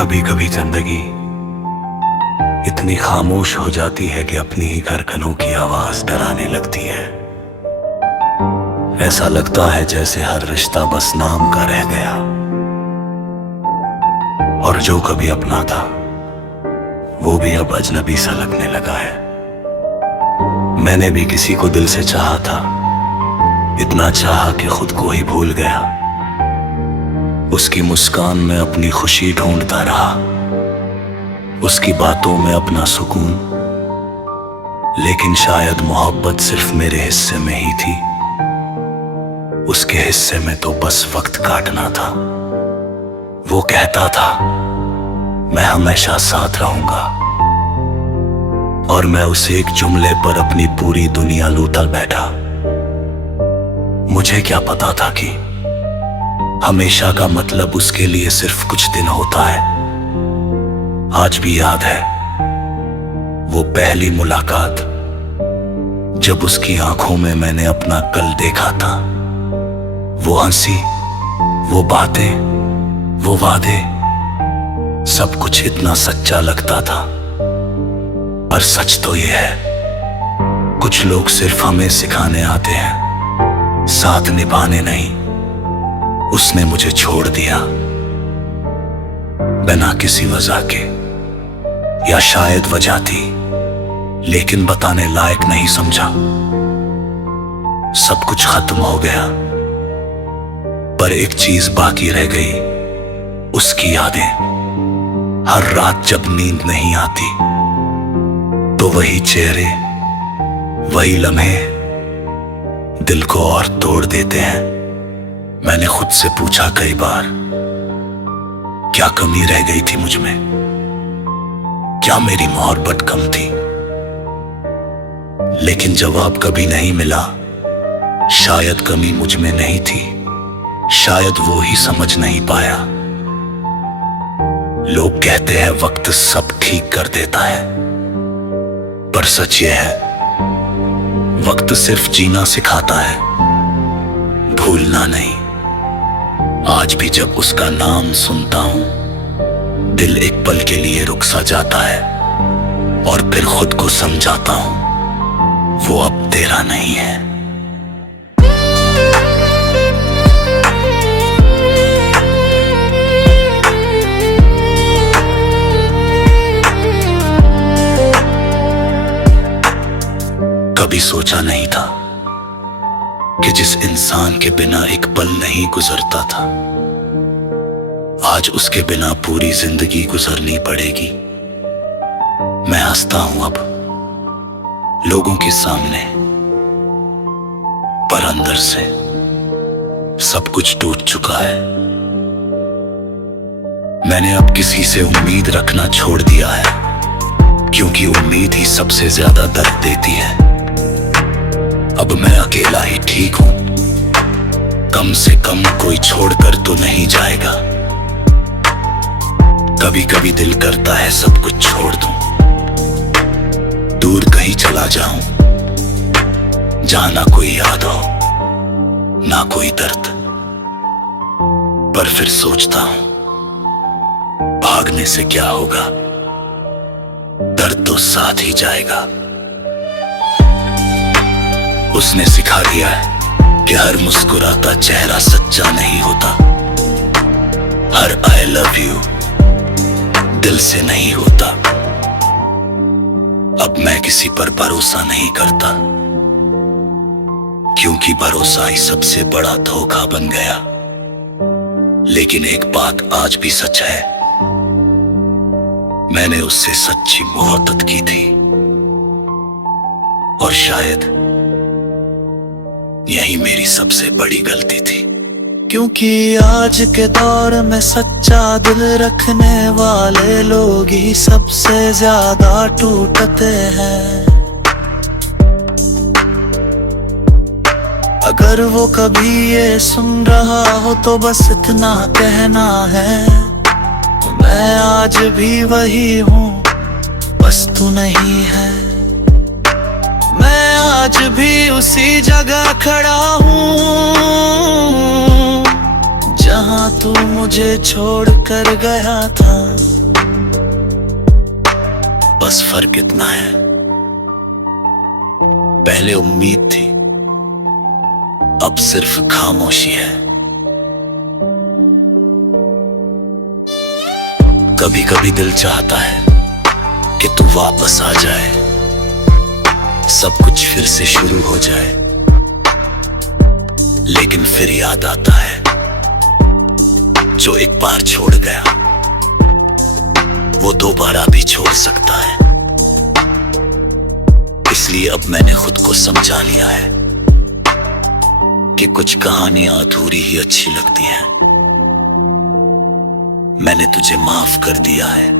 कभी कभी जिंदगी इतनी खामोश हो जाती है कि अपनी ही धड़कनों की आवाज डराने लगती है। ऐसा लगता है जैसे हर रिश्ता बस नाम का रह गया, और जो कभी अपना था वो भी अब अजनबी सा लगने लगा है। मैंने भी किसी को दिल से चाहा था, इतना चाहा कि खुद को ही भूल गया। उसकी मुस्कान में अपनी खुशी ढूंढता रहा, उसकी बातों में अपना सुकून। लेकिन शायद मोहब्बत सिर्फ मेरे हिस्से में ही थी, उसके हिस्से में तो बस वक्त काटना था। वो कहता था मैं हमेशा साथ रहूंगा, और मैं उसे एक जुमले पर अपनी पूरी दुनिया लूटा बैठा। मुझे क्या पता था कि हमेशा का मतलब उसके लिए सिर्फ कुछ दिन होता है। आज भी याद है वो पहली मुलाकात, जब उसकी आंखों में मैंने अपना कल देखा था। वो हंसी, वो बातें, वो वादे, सब कुछ इतना सच्चा लगता था। पर सच तो ये है, कुछ लोग सिर्फ हमें सिखाने आते हैं, साथ निभाने नहीं। उसने मुझे छोड़ दिया बिना किसी वजह के, या शायद वजह थी लेकिन बताने लायक नहीं समझा। सब कुछ खत्म हो गया, पर एक चीज बाकी रह गई, उसकी यादें। हर रात जब नींद नहीं आती तो वही चेहरे, वही लम्हे दिल को और तोड़ देते हैं। मैंने खुद से पूछा कई बार, क्या कमी रह गई थी मुझ में? क्या मेरी मोहब्बत कम थी? लेकिन जवाब कभी नहीं मिला। शायद कमी मुझ में नहीं थी, शायद वो ही समझ नहीं पाया। लोग कहते हैं वक्त सब ठीक कर देता है, पर सच ये है वक्त सिर्फ जीना सिखाता है, भूलना नहीं। आज भी जब उसका नाम सुनता हूं, दिल एक पल के लिए रुक सा जाता है, और फिर खुद को समझाता हूं वो अब तेरा नहीं है। कभी सोचा नहीं था कि जिस इंसान के बिना एक पल नहीं गुजरता था, आज उसके बिना पूरी जिंदगी गुजरनी पड़ेगी। मैं हंसता हूं अब लोगों के सामने, पर अंदर से सब कुछ टूट चुका है। मैंने अब किसी से उम्मीद रखना छोड़ दिया है, क्योंकि उम्मीद ही सबसे ज्यादा दर्द देती है। अब मैं अकेला ही ठीक हूं, कम से कम कोई छोड़कर तो नहीं जाएगा। कभी कभी दिल करता है सब कुछ छोड़ दूं, दूर कहीं चला जाऊं, जहां ना कोई याद हो ना कोई दर्द। पर फिर सोचता हूं भागने से क्या होगा, दर्द तो साथ ही जाएगा। उसने सिखा दिया है कि हर मुस्कुराता चेहरा सच्चा नहीं होता, हर आई लव यू दिल से नहीं होता। अब मैं किसी पर भरोसा नहीं करता, क्योंकि भरोसा ही सबसे बड़ा धोखा बन गया। लेकिन एक बात आज भी सच है, मैंने उससे सच्ची मोहब्बत की थी, और शायद यही मेरी सबसे बड़ी गलती थी। क्योंकि आज के दौर में सच्चा दिल रखने वाले लोग ही सबसे ज्यादा टूटते हैं। अगर वो कभी ये सुन रहा हो तो बस इतना कहना है, मैं आज भी वही हूँ, बस तू नहीं है। मैं आज भी उसी जगह खड़ा हूँ जहाँ तू मुझे छोड़ कर गया था। बस फर्क इतना है, पहले उम्मीद थी, अब सिर्फ खामोशी है। कभी कभी दिल चाहता है कि तू वापस आ जाए, सब कुछ फिर से शुरू हो जाए। लेकिन फिर याद आता है, जो एक बार छोड़ गया वो दोबारा भी छोड़ सकता है। इसलिए अब मैंने खुद को समझा लिया है कि कुछ कहानियां अधूरी ही अच्छी लगती हैं। मैंने तुझे माफ कर दिया है,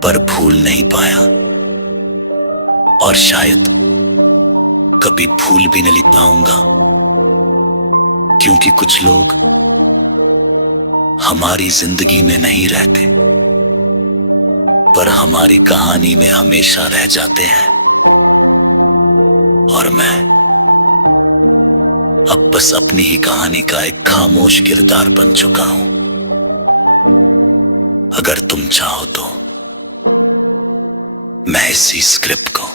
पर भूल नहीं पाया, और शायद कभी भूल भी नहीं पाऊंगा, क्योंकि कुछ लोग हमारी जिंदगी में नहीं रहते, पर हमारी कहानी में हमेशा रह जाते हैं। और मैं अब बस अपनी ही कहानी का एक खामोश किरदार बन चुका हूं। अगर तुम चाहो तो मैं इसी स्क्रिप्ट को